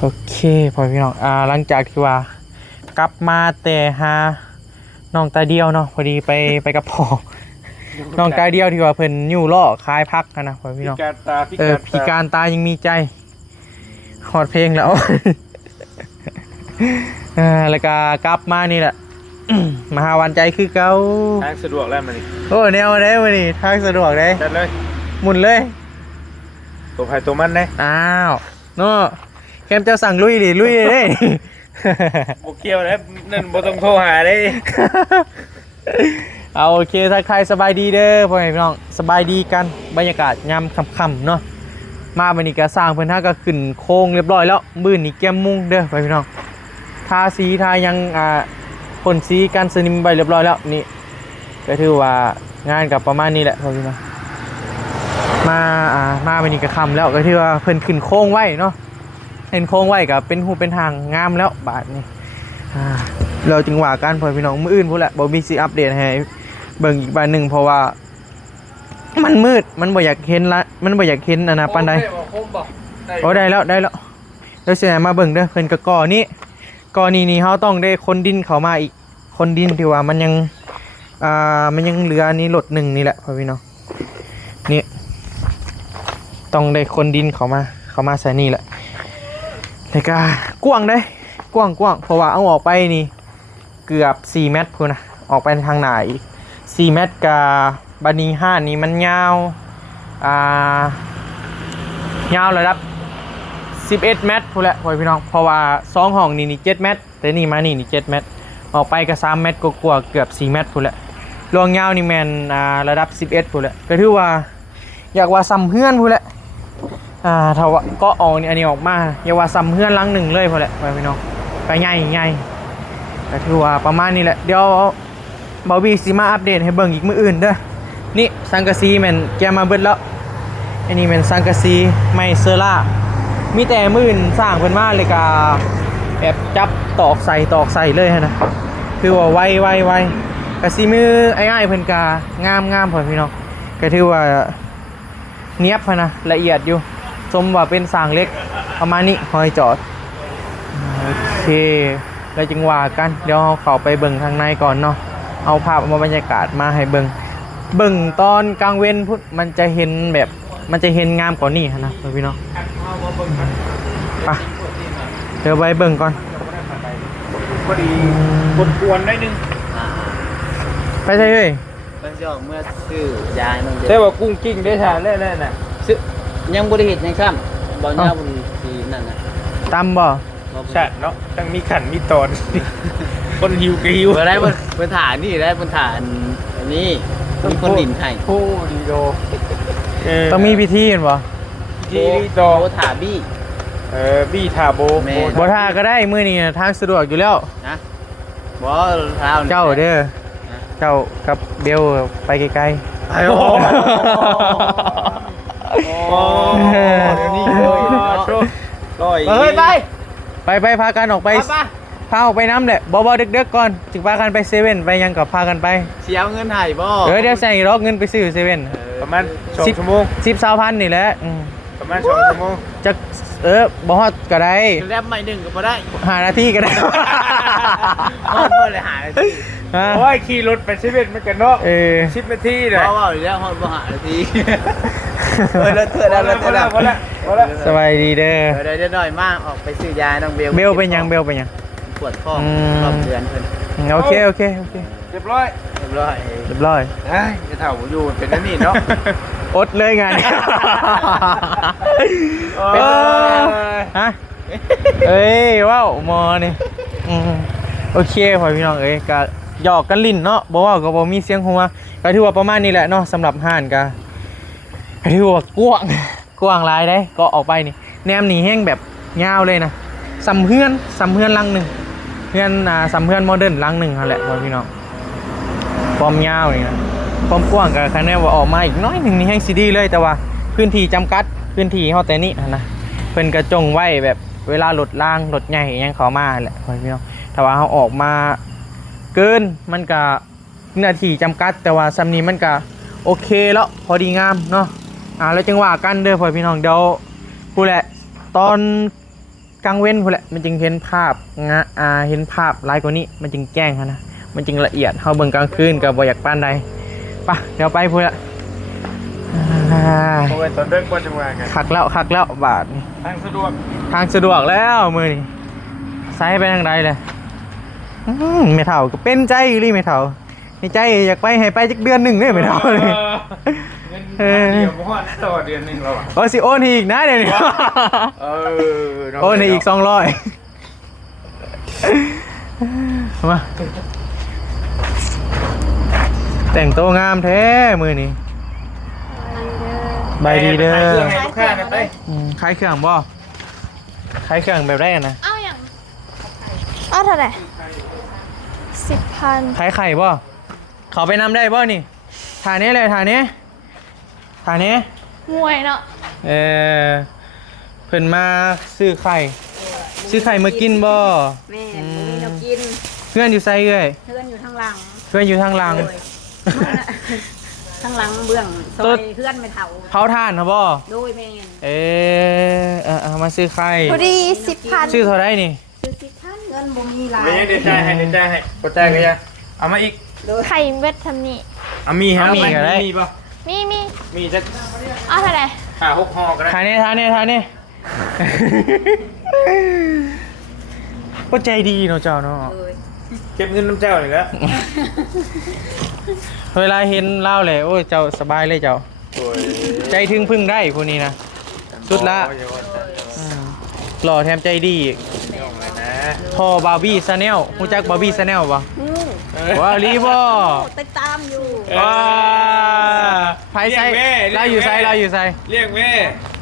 โอเคพอพี่น้องหลังจากที่ว่ากลับมาแต่หาน้องตาเดียวเนาะพอดีไปกับพ่อน้องตาเดียวที่ว่าเพิ่นอยู่ล่อคายพักนะพอพี่น้องพิการตายังมีใจฮอดเพลงแล้ว แล้วก็กลับมานี่แหละ มหาวันใจคือเก่าทางสะดวกแล้วมันนี่โอ้แนวได้มานี่ทางสะดวกได้จัดเลยหมุนเลยตัวไผ่ตัวมันเลยอ้าวเนาะแคมเจ้าสั่งลุยดิลุยเลย โอเกี่ยวนะนั่นบ่ต้องโทรหาได้ เอาโอเคถ้าใครสบายดีเด้อพ่อแม่พี่น้องสบายดีกันบรรยากาศยามค่ำๆเนาะมาบันนี้ก็สร้างเพิ่นท่าก็ขึ้นโค้งเรียบร้อยแล้วมื้อนี้แก้มมุ้งเด้อพ่อแม่พี่น้องทาสีทายังพ่นสีกันสนิมไปเรียบร้อยแล้วนี่ก็ถือว่างานกับประมาณนี้แหละพ่อพี่น้องมาบันนี้ก็ค่ำแล้วก็ถือว่าเพิ่นขึ้นโค้งไว้เนาะเห็นโค้งไว้ก็เป็นหูเป็นทางงามแล้วบาดนี้เราจึงว่ากันพ่อพี่น้องมื้ออื่นพุ่นแหละบ่มีสิอัปเดตให้เบิ่งอีกบาดนึงเพราะว่ามันมืดมันบ่อยากเห็นละมันบ่อยากเห็นปานใดโอ้ได้แล้วเดี๋ยวสิมาเบิ่งเด้อเพิ่นก็ก่อนี้เฮาต้องได้คนดินเข้ามาอีกคนดินที่ว่ามันยังเหลือนี่รถ1นี่แหละพ่อพี่น้องนี่ต้องได้คนดินเข้ามาใส่นี่แหละแล้วก็กว้างได้กว้างเพราะว่าเอาออกไปนี่เกือบ4เมตรพุ่นนะออกไปทางไหนอีก4เมตรกับบันนี้5นี่มันยาวยาวระดับ11เมตรพุ่นแหละพ่อพี่น้องเพราะว่า2ห้องนี่7เมตรแต่นี่มานี่7เมตรออกไปก็3เมตรกว่าเกือบ4เมตรพุ่นแหละรวงยาวนี่แม่นระดับ11พุ่นแหละก็ถือว่าอยากว่าซ้ำเฮือนพุ่นแหละถ้าว่าก็เอาอันนี้ออกมาอย่าว่าซ้ำเฮือนหลัง1เลยพุ่นแหละพ่อพี่น้องก็ใหญ่ก็ถือว่าประมาณนี้แหละเดี๋ยวบาวบี้สิมาอัปเดตให้เบิ่งอีกมื้ออื่นเด้อนี่สังกะสีแม่นแกมาเบิดแล้วอันนี้แม่นสังกะสีไมเซอร่ามีแต่มื้ออื่นสร้างเพิ่นมาเลยก็แบบจับตอกใส่เลยนะคือว่าไวก็สิมืออ้ายๆเพิ่นก็งามพ่อพี่น้องก็ถือว่าเนียบนะละเอียดอยู่สมว่าเป็นสร้างเล็กประมาณนี้หอยจอดโอเคแล้วจึงว่ากันเดี๋ยวเราเข้าไปเบิ่งข้างในก่อนเนาะเอาภาพบรรยากาศมาให้เบิ่งตอนกลางเว้นพุทธมันจะเห็นแบบมันจะเห็นงามกว่านี้นะพี่น้องไปเดี๋ยวไปเบิ่งก่อนพอดีกวนได้นึงไปใช่เฮ้ยเพิ่นสิออกเมื่อซื้อยาน้องเด้แต่ว่ากุ้งกิ้งได้ทานแล้วนั่นน่ะซื้อยังบ่ได้เฮ็ดยังซ้ำบ่ยาวบ่สินั่นน่ะตำบ่ใช่เนาะต้องมีขันมีตอนคนหิวก็หิวบ่ได้เพิ่นถ่านี่ได้เพิ่นถ่าอันนี้มีคนดินให้โอ้ดีโดต้องมีพิธีเห็นบ่ดีโดถ่าบี้บี้ถ่าโบท่าก็ได้มื้อนี้ทางสะดวกอยู่แล้วนะบ่เท้าเจ้าเด้อเจ้ากับเบลไปไกลๆโอ้นี่เลยเฮ้ยไปพากันออกไปพาออกไปน้ำแหละบ่เด็กๆก่อนจึงพากันไปเซเว่นไปยังกับพากันไปเสียเงินให้บ่เดี๋ยวใส่รอกเงินไปซื้อเซเว่นประมาณ2 ชั่วโมง10,000นี่แหละประมาณ2 ชั่วโมงจะบ่ฮอดก็ได้แลบใหม่1ก็บ่ได้5 นาทีก็ได้ฮอดบ่เลย5 นาทีโอ้ยขี่รถไป11มันกันเนาะ10 นาทีเด้อเพราะว่าอยู่แล้วฮอดบ่5 นาทีแล้วเถิดแล้วสบายดีเด้อเดี๋ยวหน่อยมาออกไปซื้อยาน้องเบลเป็นยังปวดข้อรอบเดือนเพิ่นโอเคเรียบร้อยจะเฒ่าอยู่เป็นนั่นนี่เนาะอดเลยงานฮะว้าวมอนี่โอเคพ่อพี่น้องก็หยอกกันลิ้นเนาะบ่ว่าก็บ่มีเสียงหัวก็ถือว่าประมาณนี้แหละเนาะสำหรับห่านก็ถือว่ากว้างหลายได้ก็ออกไปนี่แนมนี่แห้งแบบยาวเลยนะสำเฮือนลังหนึ่งเฮือนสำเฮือนโมเดิร์นลังหนึ่งนั่นแหละพี่น้องความยาวนี่นะความกว้างกับคะแนนว่าออกมาอีกน้อยหนึ่งนี่แห้งซีดีเลยแต่ว่าพื้นที่จำกัดพื้นที่เฮาแต่นี้นะเพิ่นกระจงไว้แบบเวลารถล่างรถใหญ่ยังเขามาแหละพี่น้องแต่ว่าเฮาออกมาเกินมันก็นาทีจำกัดแต่ว่าซัมนี้มันก็โอเคแล้วพอดีงามเนาะแล้วจังหวะกันเด้อพี่น้องเดี๋ยวพูดแหละตอน กลางเว้นพุ่นแหละมันจึงเห็นภาพเห็นภาพหลายกว่านี้มันจึงแจ้งฮะนะมันจึงละเอียดเฮาเบิ่งกลางคืนก็บ่อยากปานใดปะเดี๋ยวไปพุ่นละ โอ้ยตอนเด็กว่าจะมาไง คักแล้วบาทนี่ ทางสะดวก ทางสะดวกแล้วมื้อนี้ไสไปทางใดเลยไม่เท่าก็เป็นใจอีหลีไม่เท่าในใจอยากไปให้ไปจักเดือนหนึงเด้ไม่เท่าเลย เงินเดียวบ่ฮอดต่อเดือนนึงแล้วอ่ะ โอ้สิโอนให้อีกนะเดี๋ยวนี้ โอนให้อีก200มาแต่งตัวงามแท้มื้อนี้บายดีเด้อ ให้ลูกค้าไป ขายเครื่องบ่ขายเครื่องแบบได้นะ เอาอย่างเอาเท่าไหร่10,000 ขายไข่บ่เขาไปนำได้บ่นี่ฐานนี้เลยฐานนี้ มวยเนาะ เพิ่นมาซื้อไข่มากินบ่ แม่บ่มีแนวกิน เพื่อนอยู่ไสเอ้ย เพื่อนอยู่ทางหลัง เพื่อนอยู่ทางหลัง โดยทางหลังเบื้องซอยเพื่อนไม่เท่า เผาถ่านครับบ่ โดยแม่น มาซื้อไข่ พอดี10,000 ซื้อเท่าไรนี่ ซื้อ10,000เงินบ่มีหลาย ไม่ได้ใจให้กดใจกันยังเอามาอีก ไข่เวททำนี่ เอามีฮะมีป่ะ มี มีจะ เอาเท่าไหร่ 6ห่อก็ได้ ทานนี่ก็ใจดีเนาะเจ้าเนาะ โดย เก็บเงินน้ำเจ้าอีกแล้ว เวลาเห็นเล่าเลยโอ้ยเจ้าสบายเลยเจ้า ใจถึงพึ่งได้พวกนี้นะสุดละหล่อแถมใจดีอีกพอบาร์บี้ซาแนลรู้จักบาร์บี้ซาแนลปะ ฮู้ ว้าลีบ่ ติดตามอยู่ ว้าไผไซเราอยู่ไซ เรียกแม่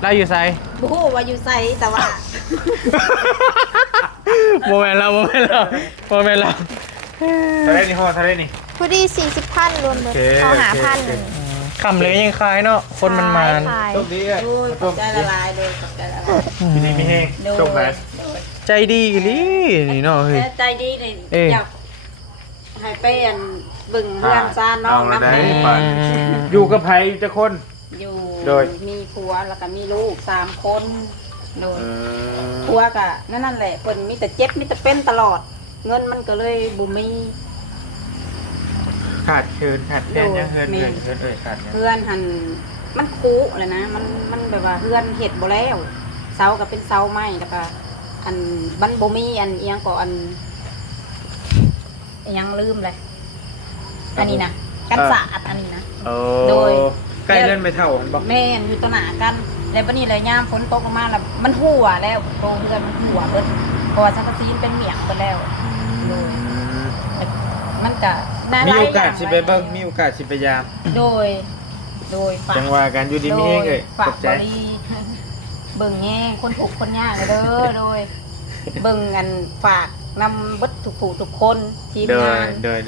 เราอยู่ไซ บ่ฮู้ว่าอยู่ไสแต่ว่า โมเมนต์เรา ทะเลนี่ห่อทะเลนี่ พอดี40,000รวมเลยเขาหาพัน คำเลยยังคายเนาะคนมันมาน ขาย โชคดีอ่ะ โดยขอบใจละลายเลยขอบใจละลาย ทีนี้มีแห้ง โดย โชคไหน ใจดีอีหลีนี่เนาะเฮ้ย ใจดีเลย เอ๊ะ อยากให้ไปอันเบิ่งเพื่อนซ่านน้องน้ำ ได้ แม่ ป่ะอยู่กับไผจะคน อยู่ โดย มีผัวแล้วก็มีลูก3คนโดย ผัวกะนั่นแหละเพิ่นมีแต่เจ็บมีแต่เป็นตลอด เงินมันก็เลยบ่มี ขาดแคลนยังเฮือนขาด เพื่อนหันมันคุเลยนะมันแบบว่าเพื่อนเฮ็ดบ่แล้วเสาก็เป็นเสาไม้แล้วก็อันมันบ่มีอันเอียงก็อันอิหยังลืมเลยอันนี้นะกันสาดอันนี้นะ โดย ใกล้เลื่อนไปเท่ามันบอก แม่นอยู่ต่อหน้ากันแล้วบัดนี้เลยยามฝนตกลงมาแล้วมันหัวแล้วโรงเรือนมันหัวเบิดเพราะว่าสังกะสีมันเป็นเหมียงไปแล้วโดยมันก็น่า มี หลาย โอกาส ย่ง สิไปเบิ่งมีโอกาสสิไปยาม โดยฝาก จังหวะการอยู่ดีมีเองเอ้ย ฝา ข ก อบใจ บริเบิ่งแง่งคนถูกข์คนยากเด้อโดย เบิ่งกันฝากนำเบัดทุกผู้ทุกคนทีม เดิ งาน น เดิน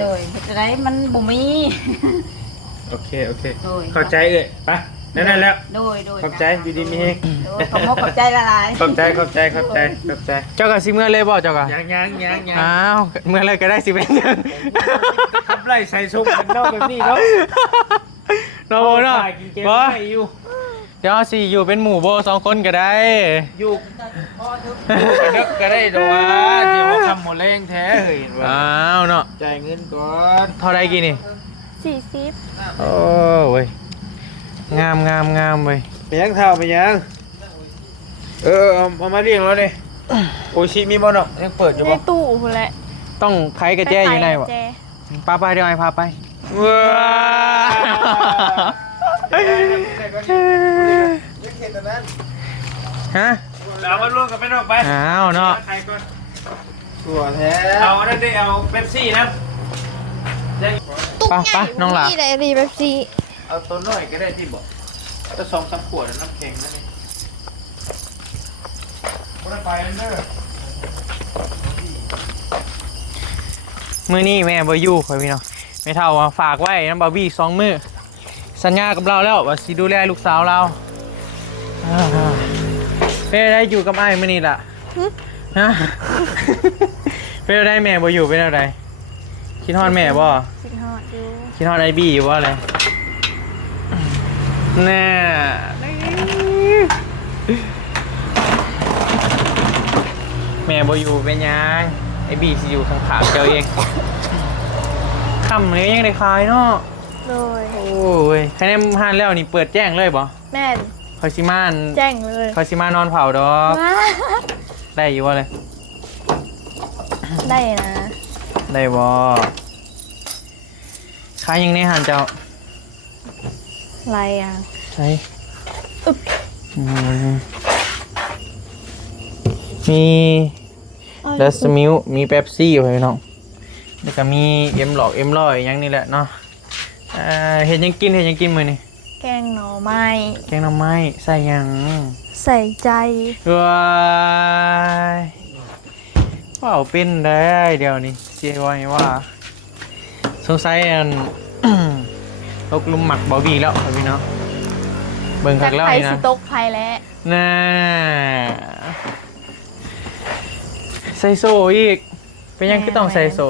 โดยเฮ็ดได้มันบ่มี โอเค โดย เข้าใจเอ้ยไปนั่นแล้ว โดย ขอบใจอยู่ดีมีเอง โดยขอบใจละลาย ขอบใจ เจ้าก็สิเมื่อเลยบ่เจ้าก็ ยัง อ้าวเมื่อเลยก็ได้สิเป็นหยัง ขับไล่ใส่ชมกันเนาะแบบนี้เนาะ เนาะบ่เนาะ กินเกม บ่ ไม่อยู่ เดี๋ยวสิอยู่เป็นหมู่โบ2คนก็ได้ อยู่กระดึกก็ได้ดอกเดี๋ยวทำหมดแรงแท้เห็นว่า อ้าวเนาะ จ่ายเงินก่อน เท่าไรกี่นี่ 40 โอ้เว้ยงามเว้ย ไปยังเท่าไปยังเอามาเรียงแล้วนี่โอชิมีบ่เนาะยังเปิดอยู่ ใน บ่ ตู้พุ่นแหละ ต้องไขกระแจอยู่ไหนวะ แจ ไปเดี๋ยวไอ้พาไป ว้า ฮะ เอามาร่วมกันไปนอกไป อ้าวเนาะ ใครก่อนตัวแท้เอานั่นดิเอาเป๊ปซี่นะ ไปน้องหลา นี่แหละรีแบบซี เอาตัวน้อยก็ได้ที่บอกจะ2-3ขวดน้ำแข็งนั่นนี่คนไปอันเด้อ มื้อนี้แม่บ่อยู่ข่อยพี่น้องไม่เท่าว่าฝากไว้น้ำบาร์บี้2มื้อสัญญากับเราแล้วว่าสิดูแลลูกสาวเราเป็นได้อยู่กับอ้ายมื้อนี้ล่ะฮะเป็นได้แม่บ่อยู่เป็นอะไรคิดฮอดแม่บ่ สิฮอดอยู่ คิดฮอดไอบี้อยู่บ่อะไรแน่ ม่บ่อยู่เป็นหยังไอ้บีสิอยู่ข้างๆเจ้าเองค่ำนี้ยังได้ขายเนาะ โดย โอ้ยใครแนมห้านแล้วนี่เปิดแจ้งเลยบ่ แม่น คอยสิมาน แจ้งเลย คอยสิมานอนเผาดอก ว้า ได้อยู่ว่าเลย ได้นะ ได้บ่ขายยังในห้านเจ้า อะไรอ่ะ ใช่มีดัสมิลมีเป๊ปซี่อยู่พี่น้องแล้วก็มีเอ็มหลอกเอ็มร้อยยังนี่แหละเนาะเห็นยังกินมื้อนี่ แกงหน่อไม้ แกงหน่อไม้ใส่หยัง ใส่ใจ ว้ายว้าวเป็นได้เดี๋ยวนี้เจ๊ว่าสงสัยอัน ตกลุมหมักบอบี้แล้วพี่เนาะเบิ่งคักแล้ว ไผ่ นี่ สิ นะ ตกไผ่แล้ว น่าใส่โซอีกเป็นยังคือต้องใส่โซ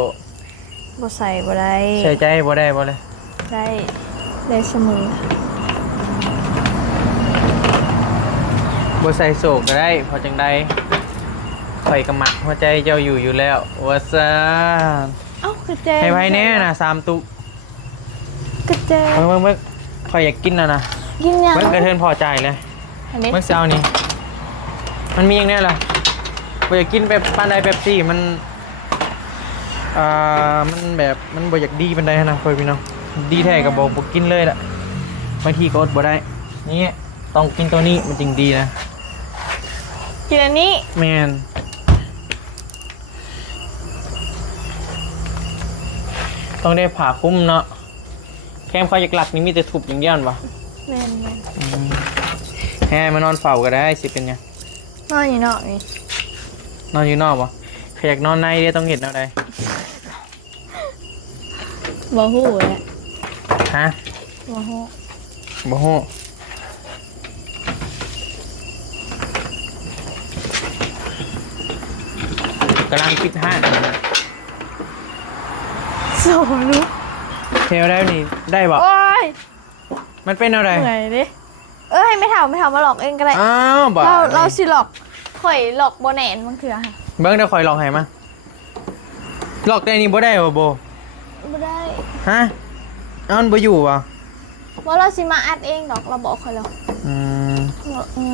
บ่ใส่บ่ได้ ใส่ใจบ่ได้บ่เลย ได้ได้เสมอ บ่ใส่โซก็ได้พอจังใดข่อยกระหมักหัวใจเจ้าอยู่แล้วว่าซะ เอ้ากระเจ ให้ไผแน่น่ะ3ตุก กระเจ เบิ่งข่อยอยากกินน่ะนะ กินยัง เบิ่งกระเทินพอใจเลย อันนี้ เมื่อเช้านี้มันมีอย่างแนี้ล่ะบ่อยากกินแบบปานใดแบบซี่มันมันแบบมันบ่อยากดีปานใดนะเพื่อนพี่น้องดีแท้ก็บ่กินเลยล่ะบางทีก็อดบ่ได้นี่ต้องกินตัวนี้มันจริงดีนะ กินอันนี้ แม่นต้องได้ผ่าคุ้มเนาะแคมเขาอยากหลักนี่มีแต่ทุบอย่างเดียวนั่นวะ แม่น แฮ่มานอนเฝ้าก็ได้สิเป็นหยัง นอนอยู่นอกนี่ นอนอยู่นอกบ่ใครอยากนอนในเด้ต้องเห็นเอาใด บ่ฮู้แหละ ฮะ บ่ฮู้ บ่ฮู้กำลังปิดห้าง โซลุก เทลได้นี่ได้บ่ โอ้ย มันเป็นอะไร เหนื่อยดิให้ไม่เท่ามาหลอกเองก็ได้ อ้าวบ่ เราสิหลอกข่อยหลอกบ่แหนนบางเถื่อค่ะ เบิ่งเดี๋ยวคอยลองให้มาลอกได้นี่บ่ได้บ่โบ บ่ได้ ฮะเอามันบ่อยู่บ่ ว่าเราสิมาอัดเองดอกเราบอกข่อยแล้ว อืม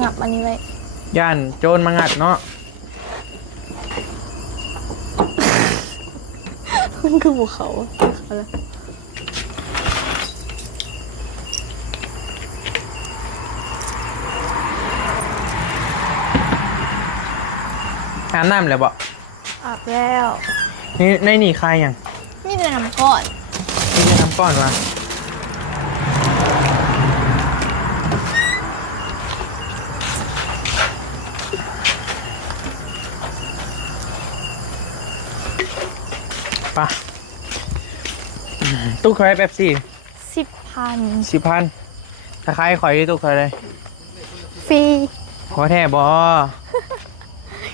งับอันนี้ไว้ ย่านโจรมางัดเนาะ มันคือภูเขาเอาละ อาบน้ำแล้วบ่ อาบแล้ว นี่ในนี่ใครยัง นี่เป็นน้ำก้อน นี่จะทำก่อนวะไปตู้คอยแบบสี่ 10,000 10,000ถ้าใครคอยที่ตู้คอยเลย ฟรี ขอแท้บ่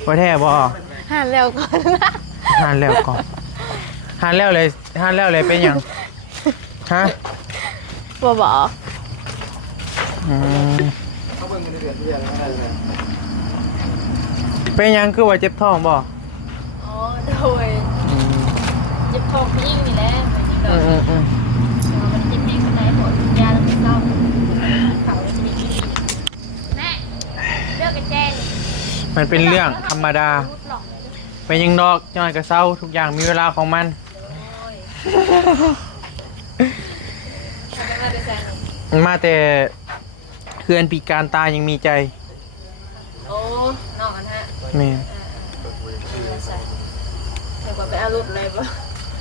ขอแท้บ่ หันแล้วก่อนนะ หันแล้วก่อนหันแล้วเลยเป็นหยังฮะ บ่บอก อืมเป็นหยังคือว่าเจ็บท้องบ่ อ๋อโดยเจ็บท้องผู้หญิงนี่แหละเหมือนนี่แบบ มันเจ็บเองคนไหนบอกยาแล้วไม่เศร้าเขาจะมีที่แม่เลือกกันแจ้ง มันเป็นเรื่องธรรมดา รุดหลอก เป็นยังดอกจอยกับเศร้าทุกอย่างมีเวลาของมัน ทำอะไรไปแซง มันมาแต่เพื่อนปีการตายังมีใจ โอ้นอกกันฮะ แม่ เดี๋ยวไปเอารถเลยปะ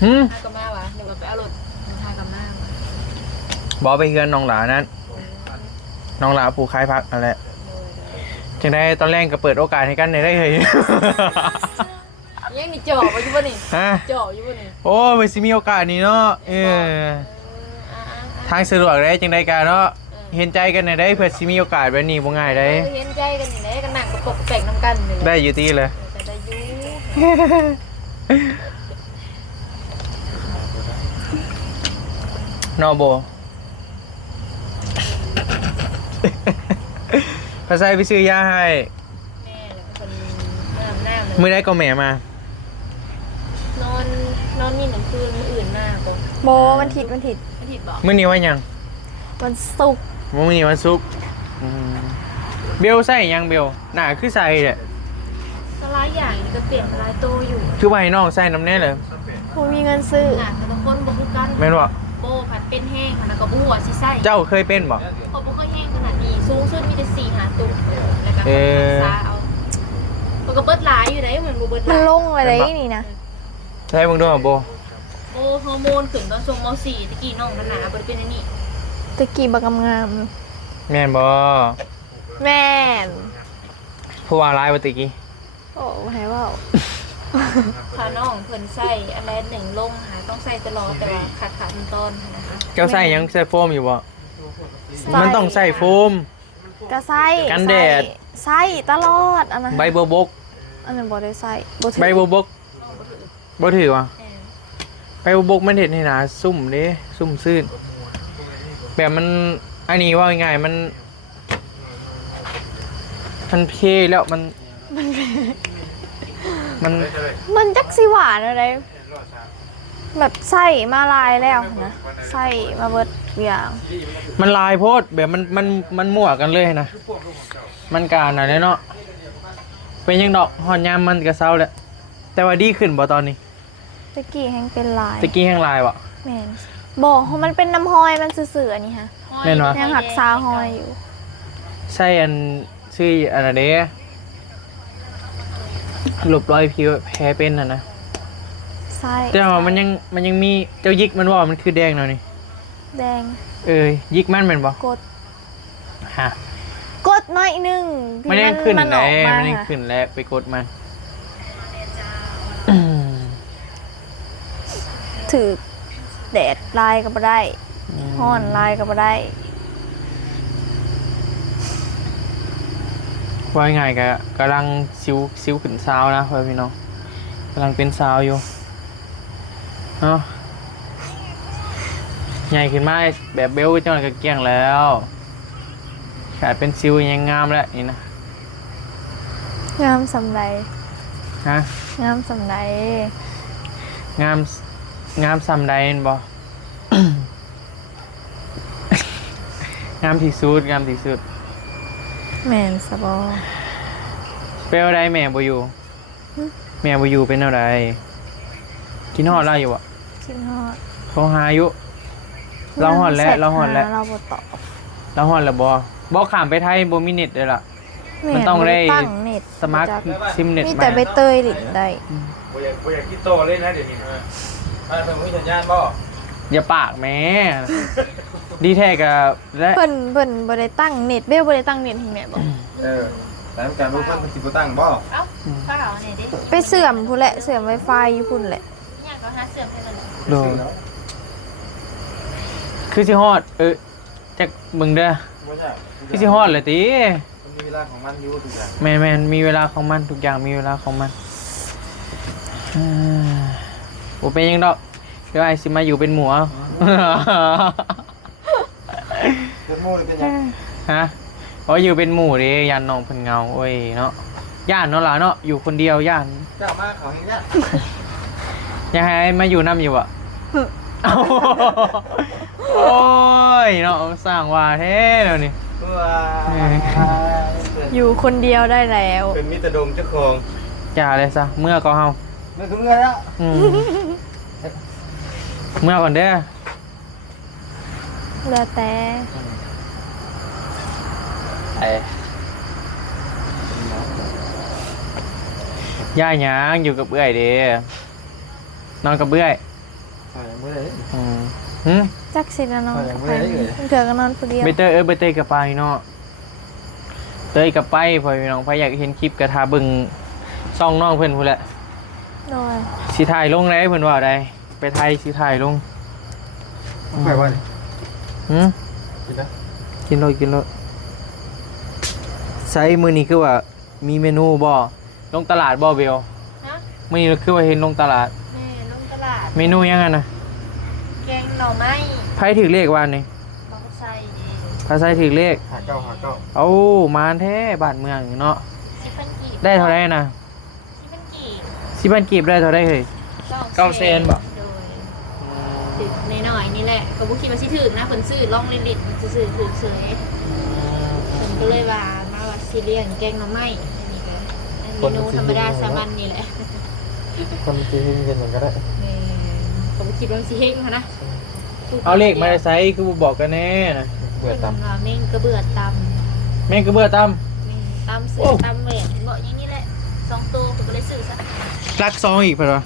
หืม ทากับมาวะเดี๋ยวไปเอารถทากับมา บอกไปเฮือนน้องหลานั้นน้องหลาปลูกคล้ายพักนั่นแหละจึงได้ตอนแรกก็เปิดโอกาสให้กันได้เลย ยังนี่จ่อไปอยู่ปะนี่ ฮะ จ่ออยู่ปะนี่ โอ้ไม่สิมีโอกาสนี้เนาะทางสะดวกได้จึงได้การเนาะเห็นใจกันได้เพื่อสิมีโอกาสแบบนี้บ่ง่ายได้ เห็นใจกันนี่แหละกันหนังประกบแปลงน้ำกันเลย ได้อยู่ที่เลย จะได้ยู นอโบ ภาษาไปซื้อยาให้ แม่แล้วเป็นคนหน้า เลย มื้อใดก็แม่มา นอนนี่หนึ่งคืนมื้ออื่นหน้าก็ โบมันถิด ไม่ผิดบอก มื้อนี้ว่าหยัง มันสุกร์ มื้อนี้วันศุกร์เบลใส่หยังเบลหน้าคือใส่แหละ สลายอย่างก็เปลี่ยนสลายโตอยู่ คือว่าให้น้องใส่น้ำแน่เลย กูมีเงินซื้อ แต่ละคนบอกคือกัน แม่นบ่ โบผัดเป็นแห้งแล้วก็บหัวสิไส้ เจ้าเคยเป็นบ่ พอบ่ค่อยแห้งขนาดนี้สูงสุดมีแต่4-5ตุ่มแล้วก็ เออ ซาเอามันก็เบิดหลายอยู่ไหนเหมือนบ่เบิดห มั ลานย ลงอะไรนี่นะ ใช่มึงด้วยบ่โบ โอ้ฮอร์โมนขึ้นตอนทรงม .4 ตะกี้น้องกันหนาบ่ได้เป็นอันนี้ ตะกี้บักงาม แม่นบ่ แม่น ผู้ว่าร้ายบ่ตะกี้ โอ้ให้ว่าว พาน้องเพิ่นใส่อันใดหนึ่งลงหาต้องใส่ตลอดแต่ว่าขาดตอนนะคะ เจ้าใส่หยังใส่โฟมอยู่บ่มันต้องใส่โฟม กระไส้ กันแดด ใส่ตลอดอันนั้น ใบบัวบก อันนั้นบ่ได้ใส่บ่ถือ ใบบัวบกบ่ถือว่ะ เออ ใบบัวบกมันเห็ดให้หนาซุ่มเด้ซุ่มซื่นแบบมันอันนี้ว่าง่ายๆมันเพแล้วมัน มันจักสิหวานอะไรแบบใส่มาลายแล้วนะใส่มาเบิดอย่าง มันลายโพดแบบมันมั่วกันเลยนะมันการอะไรเนาะเป็นยังดอกหอนยามมันกระเซ้าแหละแต่ว่าดีขึ้นบ่ตอนนี้ ตะกี้แห้งเป็นลาย ตะกี้แห้งลายวะ แม่นบอกว่ามันเป็นน้ำหอยมันซื่อๆอันนี้ฮะ แม่นวะ ยังหักซาหอยอยู่ ใช่อันชื่ออันนั้นเด้หลบรอยผิวแพ้เป็นนะ ใส่ แต่ว่ามันยังมีเจ้ายิกมันว่ามันคือแดงหน่อยนี่ แดง ยิกมันเป็นบ่ กด ฮะ กดหน่อยหนึงที่ มันยังขึ้น อ แล้ อก ว มา มันยัง ค่ะ ขึ้นแล้วไปกดมัน ถือแดดลายก็บ่ได้ห้อนลายก็บ่ได้ ว่าไงก็กำลังซิวขึ้นซาวนะพี่น้องกำลังเป็นซาวอยู่เนาะใหญ่ขึ้นมาแบบเบลก็จังก็เกลี้ยงแล้วขาดเป็นซิวยังงามแล้วนี่นะ งามสำไร ฮะ งามสำไร งามซ้ำใดเห็นบ่ งามที่สุดงามที่สุด แม่นสบอ เป็นอะไรแม่บ่อยู่แม่บ่อยู่เป็นอะไรกินฮอดเราอยู่อ่ะ คิดฮอด โทรหาอยู่เราฮอดแล้วเราฮอดแล้ว เราบ่ตอบ เราฮอดแล้วบ่ข้ามไปไทยบ่มีเน็ตเลยล่ะ มันต้องได้ ตั้งเน็ต สมาร์ทซิมเน็ต มี มา แต่ใบเตยหลินได้ บ่อยากคิดโตเลยนะเดี๋ยวนี้เพิ่นมีสัญญาณบ่ อย่าปากแม่ ดีแท้กับและ เพิ่นบ่ได้ตั้งเน็ตเบลบ่ได้ตั้งเน็ตให้แม่บอก แล้วการบ่เพิ่นสิบ่ตั้งบ่ เอ้าข้าวเนี่ยดิ ไปเสื่อมพุ่นแหละเสื่อม Wi-Fi อยู่พุ่นแหละ เนี่ยเขาหาเสื่อมให้มัน โดนคือสิฮอดจักมึงเด้อ บ่ใช่ คือสิฮอดเลยติ มันมีเวลาของมันอยู่ทุกอย่าง แม่นมีเวลาของมันทุกอย่างมีเวลาของมันบ่เป็นหยังดอกเดี๋ยวไอ้สิมาอยู่เป็นหมูเอา เพิ่นโม่เลยเป็นหยัง ฮะเพราะอยู่เป็นหมู่เด้ย่านน้องเพิ่นเหงาโอ้ยเนาะย่านเนาะล่ะเนาะอยู่คนเดียวย่าน เจ้ามาเขาเฮงเนี่ย อยากให้มาอยู่น้ำอยู่อ่ะ โอ้ยเนาะสร้างว่าแท้แล้วนี่ ว้า อยู่คนเดียวได้แล้ว เป็นมิตรดงเจ้าของ อย่าเลยซะเมื่อก็เฮา มันคือเมื่อแล้ว อืมเมื่อก่อนเด้อ แล้วแต่ ย่าหยังอยู่กับเอื้อยเด้นอนกับเอื้อย ใช่เมื่อไหร่ อืมหึ จักสิละน้อง ยังไม่ ไป ได้เลย เถื่อก็นอนผู้เดียว ใบเตยใบเตยกับไปเนาะเตยกับไปพอพี่น้องพออยากเห็นคลิปกระทาเบิ่งซ่องน้องเพิ่นพู้นแหละ โดย สิถ่ายลงได้เพิ่นว่าได้ไปไทยสิถ่ายลง ไปว่า หืม กินนะ กินรถใช้มื้อนี้คือว่ามีเมนูบ่ลงตลาดบ่เบล ฮะ มื้อนี้คือว่าเห็นลงตลาด แม่ลงตลาด เมนูยังไงนะ แกงหน่อไม้ ไผถือเลขว่านี่ บางไส้เอง ภาษาถือเลข หาเก้า เอ้ามาแท้บ้านเมืองเนาะ 10,000กีบ ได้เท่าไหร่นะ 10,000 10,000กีบได้เท่าได้เฮ้ย 900,000บ่ โดยถึกหน่อยๆนี่แหละก็บ่คิดว่าสิถึกนะเพิ่นซื้อลองเล่นๆมันสิซื้อถึกเฉยเพิ่นก็เลยว่ามาว่าสิเลี้ยงแกงหน่อไม้อันนี้ก็เมนูธรรมดาสามัญนี่แหละ คนที่เห็นมันก็ได้ แม่ก็บ่คิดว่ามันสิเฮงค่ะนะ เอาเลขมาใส่คือบ่บอกกันแน่นะ เบื่อต เราเม่งกระเบื่อตำ แม่งก็เบื่อตาม ตำซื้อตำเหมือนเบาะอย่างนี้แหละ2ตัวผมก็เลยซื้อซะ รัก2อีกเพิ่นว่า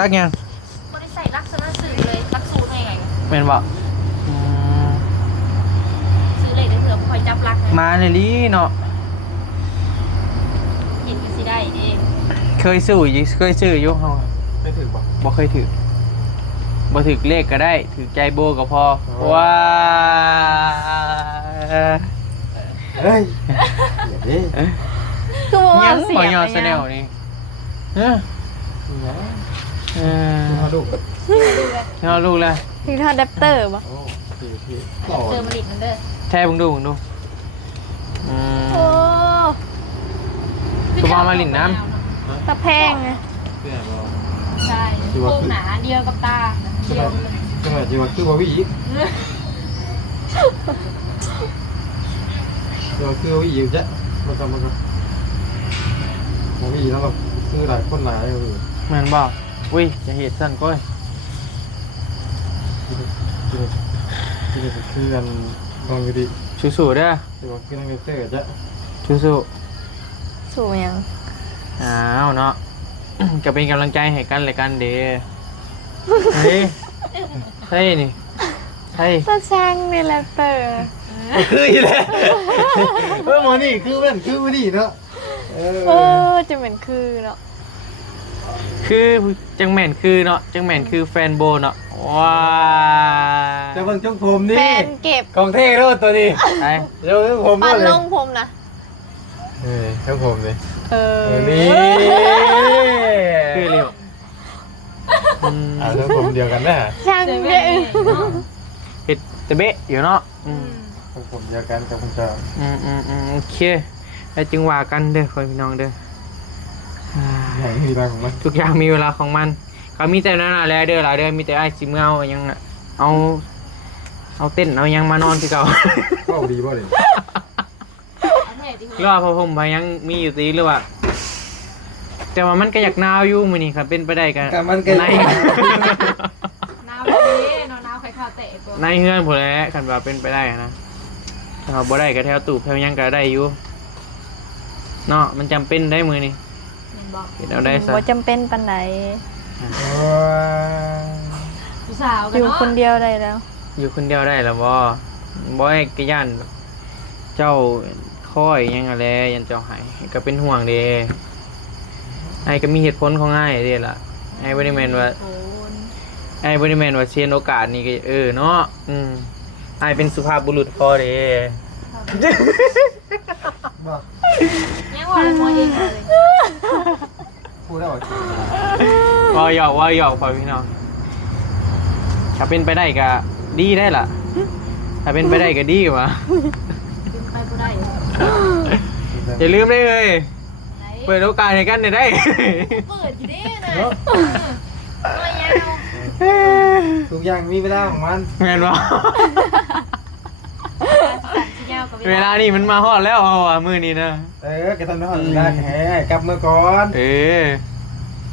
รักยัง บ่ได้ใส่ลักษณะซื้อเลยลักสูตรให้ไง แม่นบ่ ซื้อเลยได้เผื่อบ่ค่อยจับลักไง มาเลยลีเนาะ เห็นก็สิได้เอง เคยซื้ออยู่เฮา ำไม่ถึงป่ะ บ่เคยถือบ่ถือเลขก็ได้ถือใจโบก็พอว้า เฮ้ยเดี๋ยวดิ คือว่า ยัง เสีย บ่ ง ยอ อะ ด ไร แนล เงี้ย นี่เฮ้ยเออ มาดู เฮาลูกแล้ว ถึงท่าแดปเตอร์ปะ โอ้ที่ต่อ เจอมาลิดมันเด้อ แท้มึงดูอื โอ้ คือว่ามาลินน้ ตะแพงไง เพื่อนเรา ใช่โค้งหนาเดียวกับตาเดียวเลย จังหวะจีว่าคือว่าวิ่งเราคือว่าวิ่งจ้ะมันก็ว่าวิ่งแล้วแบบคือหลายคนหลายเลย ำแม่นบ่อุ้ยจะเฮ็ดซั่นก้อย คือกันลองดูดิ สู้ๆเด้อ แต่ว่าคือนักเตะจ้ะ สู้ สูงยัง ๆอ้าวเนาะ ก็เป็นกำลังใจให้กันและกันเด้เฮ้ยใช่นี่ใช่ ตาช่างนี่แดปเตอร์ คืออีแหละหมอนี่คือเป็นคือวันนี้เนาะ เออจะเหมือนคือเนาะ คือจังแม่นคือเนาะจังแม่นคือแฟนโบเนาะว้า จะเบิ่งจงผม แฟ นี่ นเก็บ ของเท่ด้วยตัวนี้ ไป เดี๋ยวจงผม ปั ด้วน ย ลงผมนะ จงผมเลย เออ นี่ คือเร็ว จงผมเดียวกันนะ ช่าง เจอ เย แม่ อะ เฮ็ดแตะเบะอยู่เนาะ จงผมเดียวกันกับคุณเจ้า โอเคแล้วจึงว่ากันเด้อคนพี่น้องเด้อ อย่างนี้ได้ของมัน ทุกอย่างมีเวลาของมันก็มีแต่นั่นน่ะแหละเด้อล่ะเด้อมีแต่ไอ้สิเมื่อเอายังน่ะเอาเต้นเอายังมานอนที่เก่า ก็ดีบ่เลย แม่ที่ หรือว่าพอผมพายังมีอยู่ตีหรือว่าแต่ว่ามันก็อยากหนาวอยู่มื้อนี้ครับเป็นไปได้กัน แต่มันก็ ใน หนาวเลยนอนหนาวใครข่าวเตะตัว ในเฮือนพุ่นแหละคันว่าเป็นไปได้นะถ้าว่าบ่ได้ก็แถวตู้แถวหยังก็ได้อยู่เนาะมันจำเป็นได้มื้อนี้ แม่นบอก เฮ็ดเอาได้ซะ บ่จำเป็นปันไหน ผู้สาวกั อน ยู่ เนาะ คนเดียวได้แล้ว อยู่คนเดียวได้แล้วบ่ให้กะย่านเจ้าค่อยหยังอะไรยันเจ้าหายก็เป็นห่วงเด้ไอ้ก็มีเหตุผลของอ้ายเด้ล่ะไอ้บ่ได้แม่นว่า โอน ไอ้บ่ได้แม่นว่าเสียโอกาสนี่ก็เนาะไอ้เป็นสุภาพบุรุษพอเด้ ยังว่าอะไรมวยเองเลย พูดได้ว่า ว่าหยอกพอพี่น้องถ้าเป็นไปได้ก็ดีได้ล่ะถ้าเป็นไปได้ก็ดีกว่า เป็นไปบ่ได้ อย่าลืมได้เลย ไหน เปิดโอกาสให้กันได้ เปิดอยู่ดินะตัวยาว ทุกอย่างมีเวลาของมัน แม่นบ่ ยาวกับ เวลานี่มันมาฮอดแล้วเอาว่ะมื้อนี้นะ กระทำน้ำได้แห่กลับเมื่อก่อน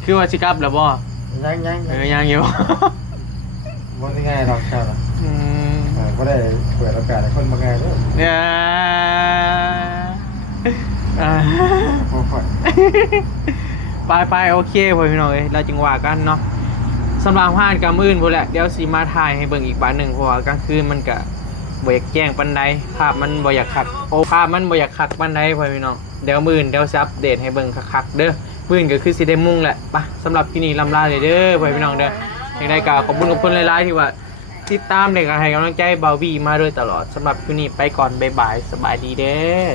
คือว่าสิกลับแล้วบ่ ยัง ยังอยู่ มันง่ายหรอกครับ ก็ได้เปิดโอกาสให้คนบางงานด้วย เนี่ย พอค่อย ไปโอเคพ่อพี่น้องเอ้ยเราจึงว่ากันเนาะสำหรับพานกับมื้อนพุ่นแหละเดี๋ยวสิมาถ่ายให้เบิ่งอีกบาทหนึงเพราะว่ากลางคืนมันก็บ่อยากแจ้งปานใดภาพมันบ่อยากคักภาพมันบ่อยากคักปานใดพ่อพี่น้องเดี๋ยวมื้อนเดี๋ยวสิอัปเดตให้เบิ่งคักๆเด้อมื้อนก็คือสิได้มุ่งแหละไปสำหรับที่นี่ลำลาเลยเด้อพ่อพี่น้องเด้ออย่างใดก็ขอบคุณกับคนหลายๆที่ว่าติดตามและก็ให้กำลังใจเบาวีมาโดยตลอดสำหรับที่นี่ไปก่อนบ๊ายบายสบายดีเด้อ